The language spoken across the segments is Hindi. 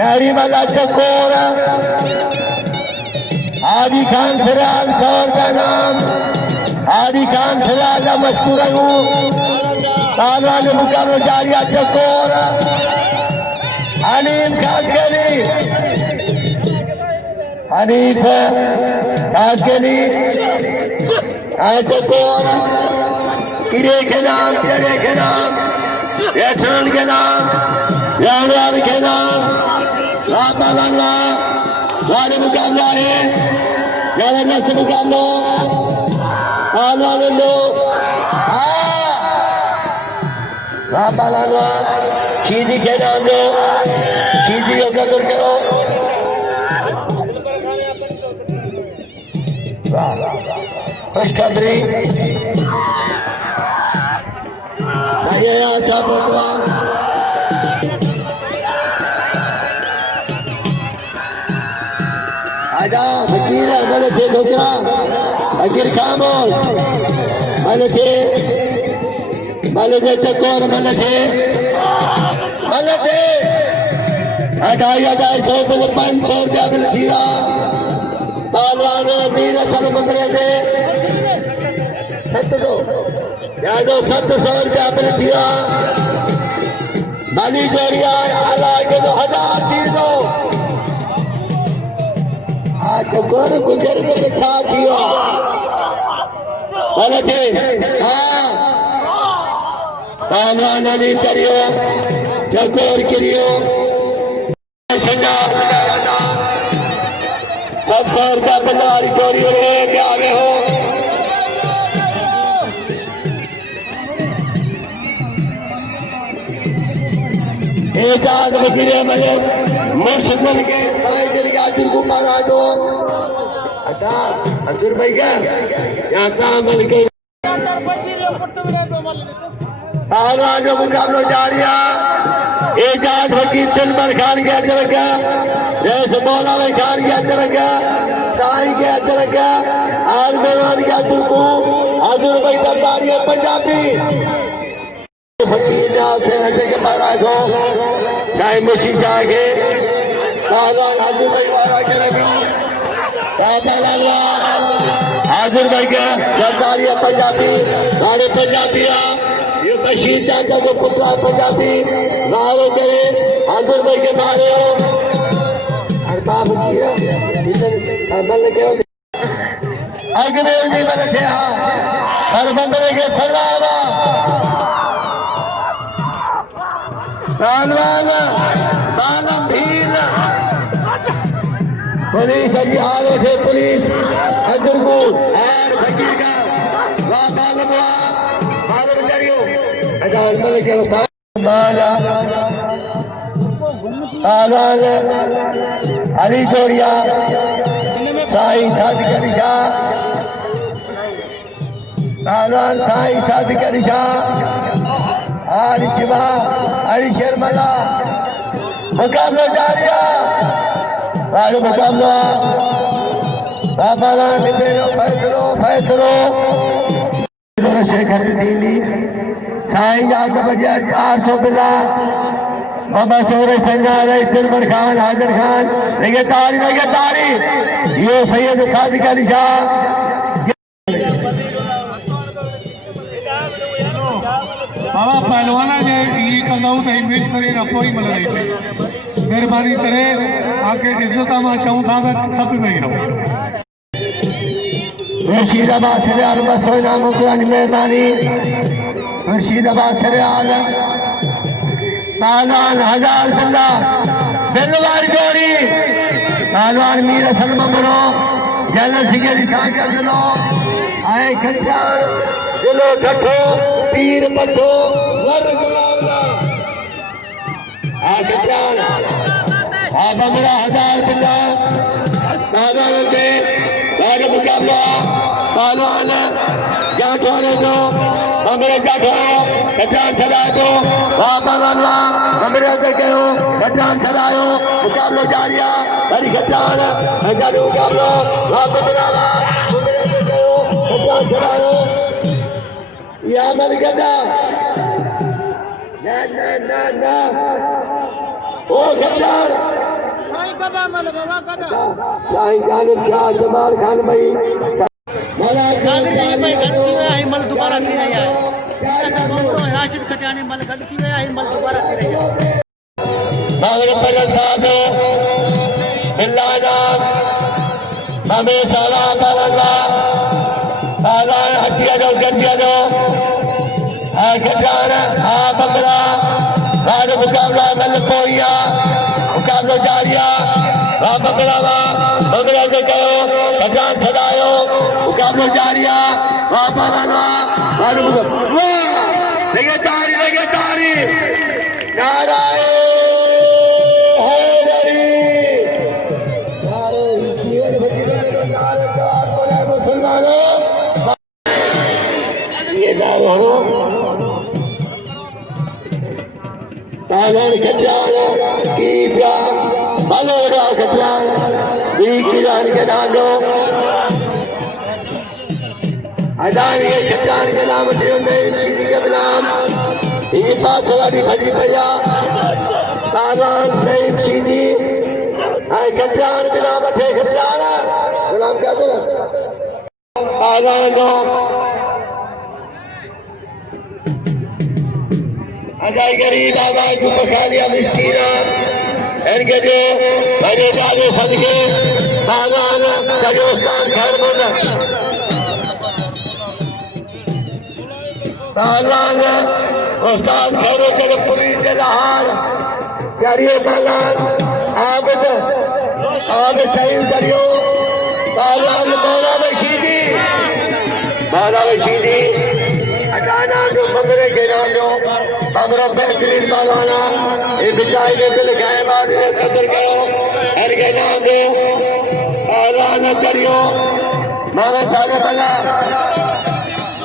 प्यारी वाला चकोर आदि खान सराल सौर का नाम आदि खान सराल मशकूर तालवान मुकाबला जारिया चकोर हनीफ खान केली हनीफ खान केली चकोर किरे के नाम पेड़े के नाम यक्षण के नाम यानवार के नाम लापालंगा वाले मुकाबला है जबरदस्त मुकाबला पालवान लो लापालंगा शीदी के नाम लो शीदी को कदर करो खुशखबरी ये सब आजा फकीर मल थे ढोकरा फकीर खामोश मल थे चकोर मल थे 28,100 बिल 500 रुपया बिल थीवा पालवानो वीर सल बंदरे थे 700 यादो 700 रुपया बिल थीवा बाली जोड़िया आला के 1000 थी दो चकोर गुजर में छा थियो बोले थे हाँ पालवान ने करियो चकोर करियो 700 रुपया बंदारी जोड़ी रे क्या आगे हो एक आग वकील मजे मुर्शिदन के साइजर के आजुर को मारा दो अदा अजुर भाई क्या यहाँ काम बन के पहलवान जो मुकाबला जारिया एक आग वकील दिलबर खान के अंदर का जैसे मौला भाई खान के अंदर का साई के अंदर का आज मेहमान के आजुर को आजुर भाई सरदारी है पंजाबी फकीर ने आपसे नजर के मारा दो चाहे मुशी जागे पहलवान हाजिर भाई मारा के रखो हाजिर भाई के सरदारी है पंजाबी गाने पंजाबी ये बशीर चाचा को पुतला पंजाबी मारो करे हाजिर भाई के मारे हो हर बाप की बल के अगले नहीं बने थे हर बंदरे के सलावा पहलवान बालम भील पुलिस अजी हारे थे पुलिस अजरगुल और फकीर का वाह बालम जड़ियो अजान मल के माला पहलवान अली जोड़िया साई सादी का निशा पहलवान साई सादी का निशा हरी शिवा हरी शर्मला मुकाबला जारिया वाले मुकाबला बाबा निबेरो फैसलो इधर शेखर थीली साईं जात बजा 800 बिला बाबा चौरे संगार दिलबर खान हाजिर खान लगे तारी यो सैयद सादिक अली शाह बाबा पहलवाना जे ये कंदाऊ त इमेज सरे रखो ही मिल रही मेहरबानी करे आके इज्जत मा चाहूं था सब में रहो मुर्शिदाबाद से बस हो नाम कुरानी मेहरबानी मुर्शिदाबाद से पहलवान 1000 बिल्ला बिल्लवार जोड़ी पहलवान मीर असल ममनो जनरल सिंह सागर दिलो आए खंडार दिलो ठठो पीर पठो वर गुलाबला आ खंडार आ बमरा 1000 बिल्ला पहलवान के बाद मुकाबला पहलवान जाठो ने दो हमरे जाठो खंडार चला दो पहलवान हमरे देखे हो खंडार चलायो मुकाबला जारिया हरी खंडार जादू मुकाबला बमरा हमरे देखे हो खंडार चलायो या मल गदा ना ओ खंडार साईं जानिब शाह जमाल खान भाई मौला मल दोबारा थी रही है राशिद खटियानी मल गड थी वया मल दोबारा थी रही है बाबर पलन साधो बिल्लाना हमें साला बाला बाला हटिया दो गंदिया दो आ खजाना आ बंगला राज मुकाबला मल पोया मुकाबला जारिया वा बंगला से कहो खजान छड़ायो मुकाबला जारिया वा बाला राज मुकाबला लगे तारी Narayan Tangan kecil, kibia, balora kecil, bikiran kenando. Adan ye kecil kenam tiunde, sini ke benam. Ini pasal di badi paya. Tangan naib sini. Ay kecil kenam te kecil. Kenam kata. Tangan do. अदाई गरीब आवाज को पका लिया मिस्कीना इनके जो बड़े जाने सदके बागान कजोस्तान खैर बोला बागान उस्ताद खैरो के पुरी के लहार यारिये बागान आबद टाइम करियो बागान मौला बशीदी अदाना जो बंगरे के नाम जो बंगरा बेहतरीन बागाना ये बिचाई ने बिल गाय बाड़ी ने कदर करो हर के नाम दो बागाना करियो मावे साले बना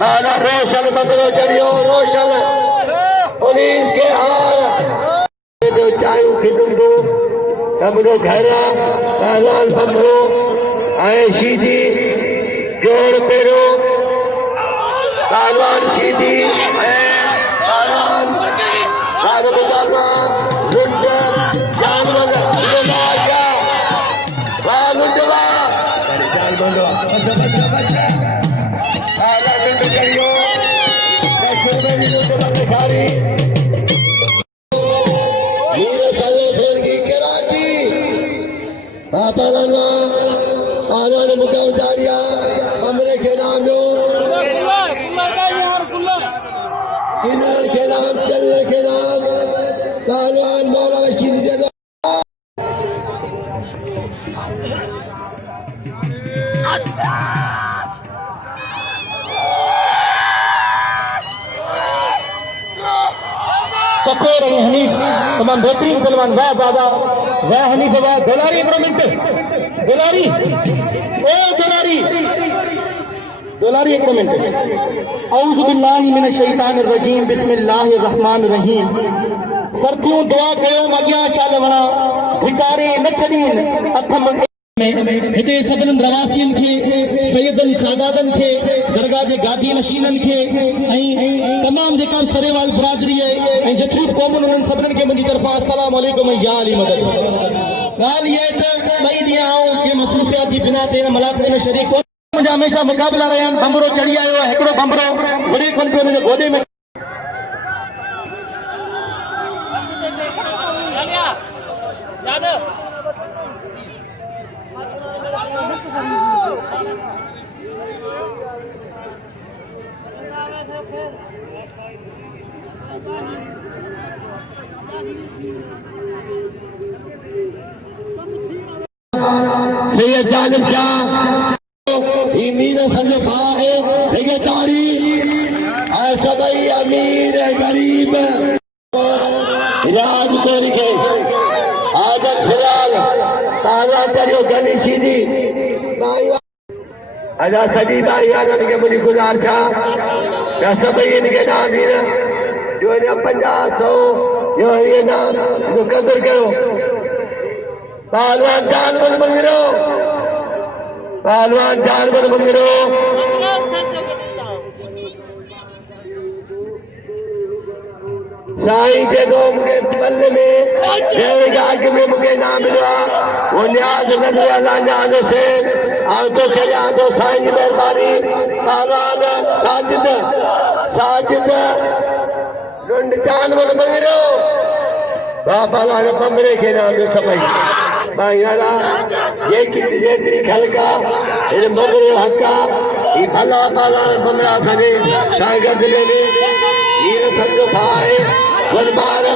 बाना रोशन बंगरो करियो रोशन पुलिस के हार जो चायू खिदुम दो बंगरो घरा बागान बंगरो आए सीधी जोड़ पेरो बागान सीधी बागान बाग मुकाबला लुंड जानवर लुंडा वाह लुंडवा अरे जान बोलो बच्चा बागा लुंड करियो कैसे मेरी लुंडवा दिखारी वीर साले खेल की कराची पापा लगा आनंद मुकाबला जारिया कमरे के नाम दो किनार के नाम चलने के नाम पहलवान मौला बशीद दे दो चकोर हनीफ तमाम बेहतरीन पहलवान वाह बाबा वाह हनीफ वाह दुलारी प्रोमिट दुलारी ओ दुलारी एक मिनट औज़ु बिल्लाहि मिनश शैतानिर रजीम बिस्मिल्लाहिर रहमानिर रहीम सर्दियों दुआ कयो मगिया शाल वणा धिकारे न छडीन अथम हिते सभिनी रवासियन खे सैयदन सादातन खे दरगाह जे गादी नशीनन खे ऐं तमाम जेका सरेवाल बिरादरी है ऐं जथूर क़ौमुन उन्हनि सभिनी खे मुंहिंजी तरफ़ां अस्सलाम वालेकुम या अली मदद ॻाल्हि इहा आहे त ॿई ॾींहं आऊं कंहिं मसरूफ़ियात जी बिना ते हिन मुलाक़ात में शरीक मुंहिंजा हमेशह मुक़ाबिला रहिया आहिनि बंबरो चढ़ी आयो आहे हिकिड़ो बंबरो वरी कोन पियो हुनजे गोॾे में सैयद जानिब शाह मीर समझो भा है लेके तारी सबई अमीर गरीब राज को लिखे आदत फिराल तारा करियो गली सीधी अजा सदी भाई आनंद के मुझे गुजार था या सबई इनके नाम ही ना जो इन्हें 50-100 जो ये नाम जो कदर करो पहलवान जानवर मंगरो पहलवान जानवर मंगरो साईं के दो मुझे पल्ले में मेरे गाग में मुझे नाम मिला वो न्याज नजर अल्लाह न्याज हुसैन और तो क्या तो साईं की मेहरबानी पहलवान साजिद रुंड चांद मन बमिरो वाह पहलवान बमरे के नाम जो सभई भाई वाला ये कितनी जेतरी खलका ये बमरे हक्का ये भला पहलवान बमरा सके सागर दिले ने वीर संग भाई वनबार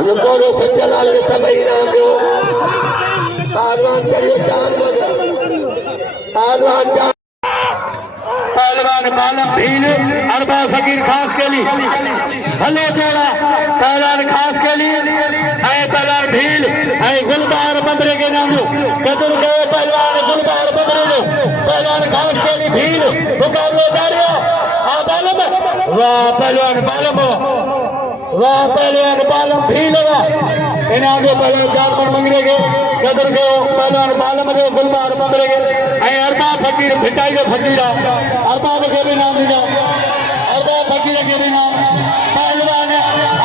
उनको रो सच्चलाल के सभई नाम जो पहलवान चढ़ियो चांद मन पहलवान बालम भील अरबा फकीर खास के लिए भले जोड़ा पहलवान खास के लिए है पहलवान भील है गुलबार बमरे के नाम कदर गए पहलवान गुलबार बमरे ने पहलवान खास के लिए भील मुकाबला जारी आ बालम वाह पहलवान बालम वाह पहलवान बालम भील इनाम जो पहलवान चार पर मंगरे के कदर गयो पहलवान बालम जो गुलबार बमरे के है अरबा फकीर भिटाई जो फकीरा अरबा के भी नाम दिया अरबा फकीर के भी नाम पहलवान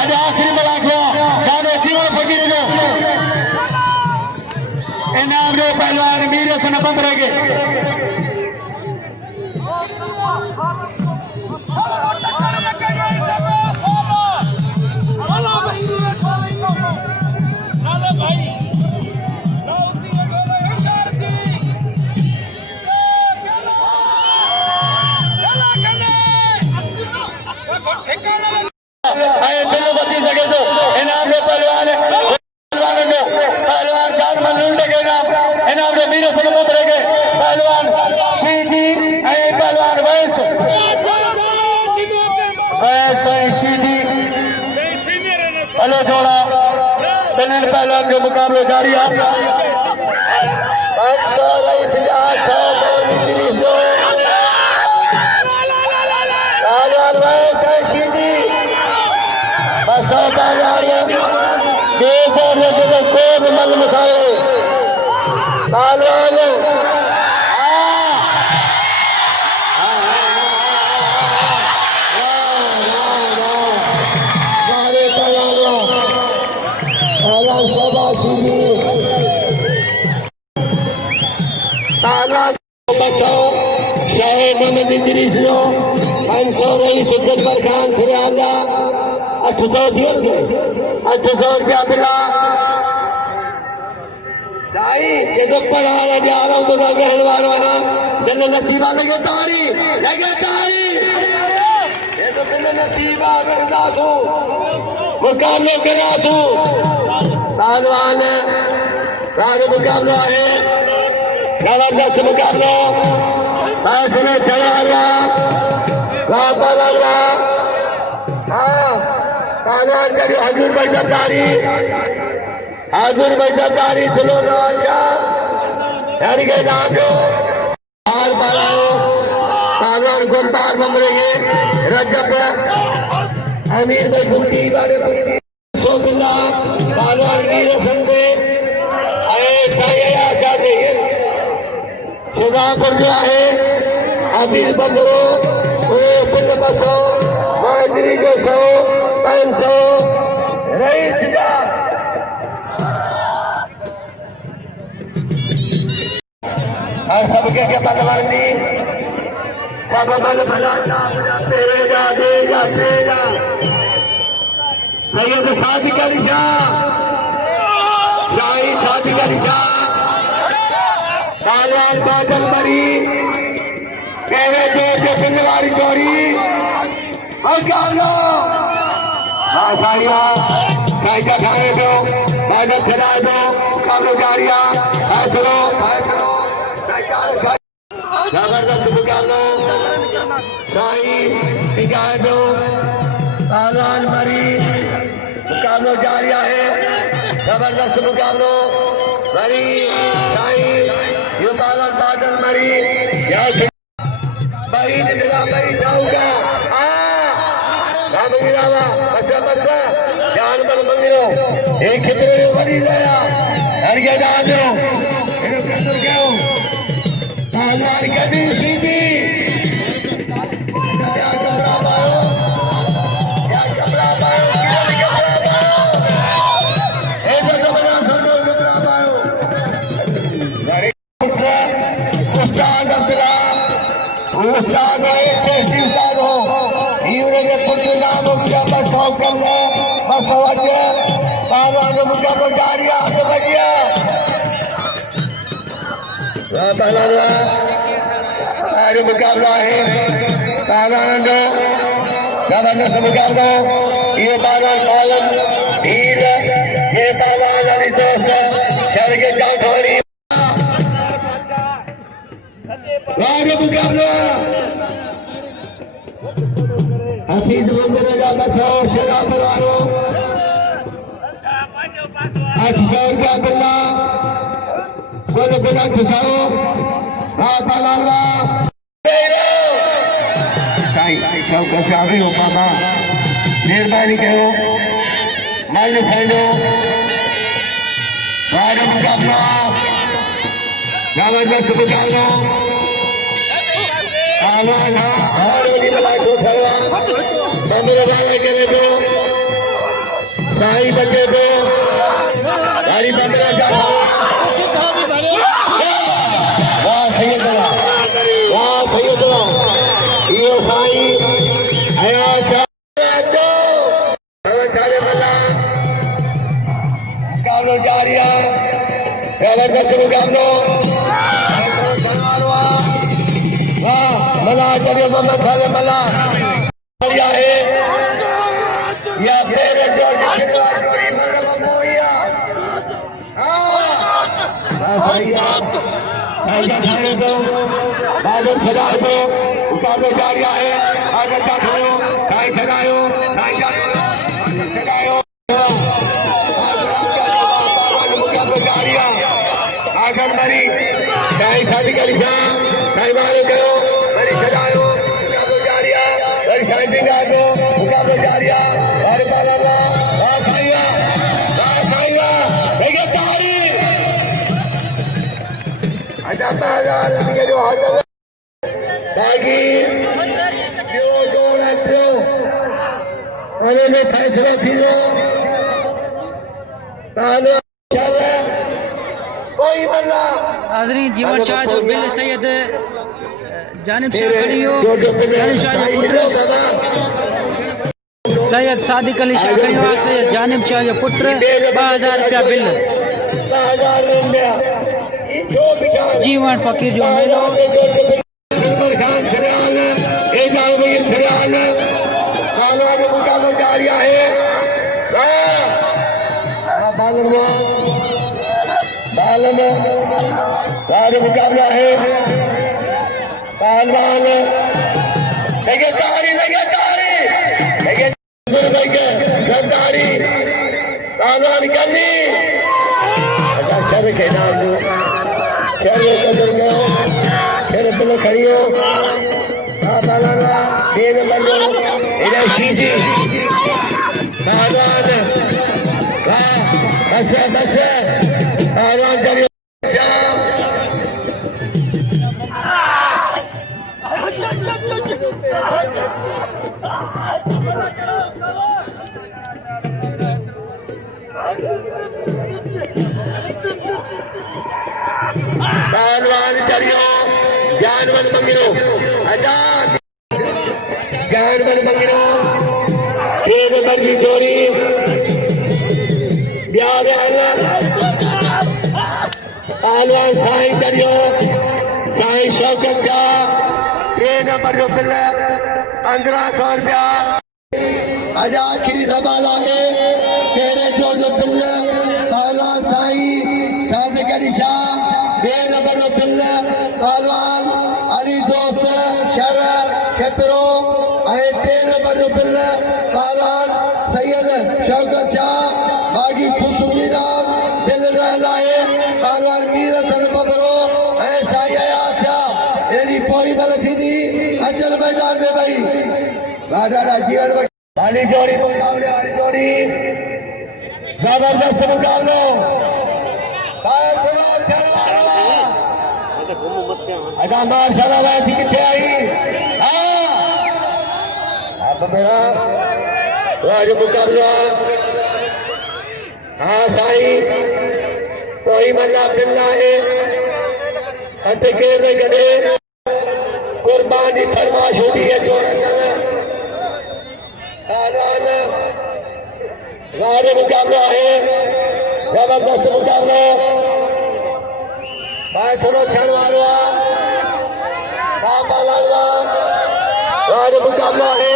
आज आखिरी बड़ा किया गाने जीवन फकीर जो इनाम जो पहलवान मीर सन बमरे के हेलो जोड़ा पहलवान पहलवान जो मुकाबले जारी है 500 रईस 800 पहलवान वैसे सीधी 200 पहलवान बेहतर कोई मन मसाले पहलवान खान से 800 रुपया मिला जो पढ़ा जा रहा हूँ तो रहने वालों जन नसीबा लगे तारी ये तो बिना नसीबा करना तू मुकाबले करना तू पहलवान मुकाबला है जबरदस्त मुकाबला फैसले चढ़ा पहलवान करी हजूर बजदारी सुनो ना अच्छा यानी के नाम जो हार पालाओ पहलवान गुलबार बमरे के रजब अमीर भाई बुक्की बारे बुक्की सोबिला पहलवान वीर संदे खुदापुर जो है अमीर बमरो बसो माजरी जो 100 500 रईस और सबके के पहलवान दी सब बल भला पेरेगा देगा तेगा सैयद सादिक अली शाह शाही सादिक अली शाह पहलवान बादल मरी कहवे जो पिंडवारी चोरी और कालो हाँ साहिया साहिया खाने दो बादल चला दो कालो जारिया फैसलो जबरदस्त मुकाबलो शाही निकाय दो पहलवान मरी मुकाबलो जारिया है जबरदस्त मुकाबलो मरी शाही ये पहलवान बादल मरी भाई जाऊंगा बच्चा जान बल मंगिरो एक कितने बड़ी दया हर के डालो पहलवान कभी सीधी क्या कमरा पाओ एक कमरा सुनो कमरा पाओ उस्ताद है चेष्टी उस्ताद हो इवरे के पुत्र नाम उनका बस सौ करना बस सवाज पहलवान का मुकाबला जारी आगे बढ़िया पहलवान आगे मुकाबला है पहलवान जो जबरदस्त मुकाबला ये पहलवान ढील ये पहलवान वाली दोस्त शहर के जाठौड़ी आगे मुकाबला हफीज मंदिर का बसो शराब वालों 800 रुपया बिल्ला बोलो बिना 800 हाँ पहलवा शौकत से आगे हो पापा मेहरबानी करो मान सैनो आगे मुकाबला जबरदस्त मुकाबला आवाज हार वाली वाला को ठहरा बंदर वाला करे को शाही बच्चे को गाड़ी बंदर का वाह सैयदना ये शाही आया चाचो चारे वाला मुकाबला जारी है जबरदस्त मुकाबला मला चले मम्मा खाले मला बढ़िया है या फिर जो कोई मतलब मोया खाने दो बालों खड़ा दो मुकाबला जारी है आगे चढ़ाओ खाई चढ़ाओ मुकाबला जारी है आगे मरी खाई शादी का निशान खाई मारो करो मरी चढ़ाओ मुकाबला जारी है मरी शादी का दो मुकाबला जारी है और बाला साइया देखिए तारी अदा बाजार के जो हाथ ताकि जो जोड़ है जो उन्होंने फैसला थी दो तालो चल कोई बल्ला हाज़रीन जीवन शाह जो बिल सैयद जानिब शाह खड़ियो जानिब शाह जो पुत्र सैयद सादिक अली शाह खड़ियो सैयद जानिब शाह जो पुत्र 2000 रुपया बिल 2000 रुपया जीवन फकीर जो मेलो उमर खान सरियाल एजाज भाई सरियाल कानवा के मुकाबला जारी है बालन बाल मुकाबला है पहलवान लगे तारी सरदारी पहलवान करनी शर के नाम शर कदर गयो शर पहले खड़ी हो हाँ पहलवान तीन बंदो इधर शीजी पहलवान बस पहलवान करियो पहलवान चढ़ियो जानवर मंगिरो आजाद जानवर मंगिरो तीन नंबर की जोड़ी पहलवान साईं चढ़ियो साईं शौकत शाह 3 नंबर जो बिल 1500 रुपया आज आखिरी सवाल है तेरे जो बिल पहलवान साईं सादिक अली शाह 2 नंबर जो बिल पहलवान अली दोस्त शर खेपरो 3 नंबर जो बिल पहलवान सैयद शौकत शाह बागी खुशबी नाम दिल रहलाए पहलवान मीर सर बबरो ऐसा आया एडी पोई बल थी अचल मैदान में भाई राजा जीवन वाली जोड़ी मुकाबले वाली जोड़ी जबरदस्त मुकाबलो अदा मार सारा मैच किथे आई अब मेरा राज मुकाबला हाँ साई कोई मना फिरना है हथ के गड़े कुर्बान की फरमाश होती है गारे मुकाबला है जबरदस्त मुकाबला चलो छड़वारवा गारे मुकाबला है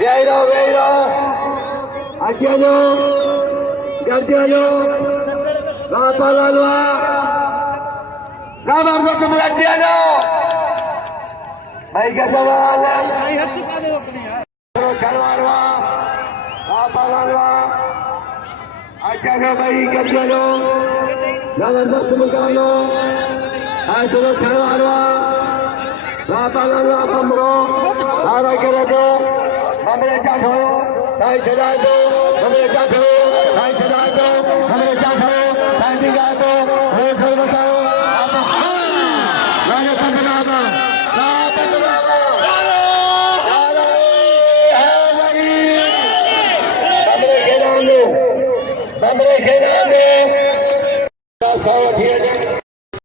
वेरो अकेलो गर्जियानो रापालालवा जबरदस्त गर्जियानो भाई गजवाला चलो छड़वारवा रापालालवा अकेलो भाई गर्जियानो जबरदस्त मुकाबला चलो छड़वारवा रापालालवा पमरो आरा करो हमरे जाट हो ताई चला दो हमरे जाट हो ताई चला दो हमरे जाट हो शांति गा दो हो बताओ आप राजा पंद्रह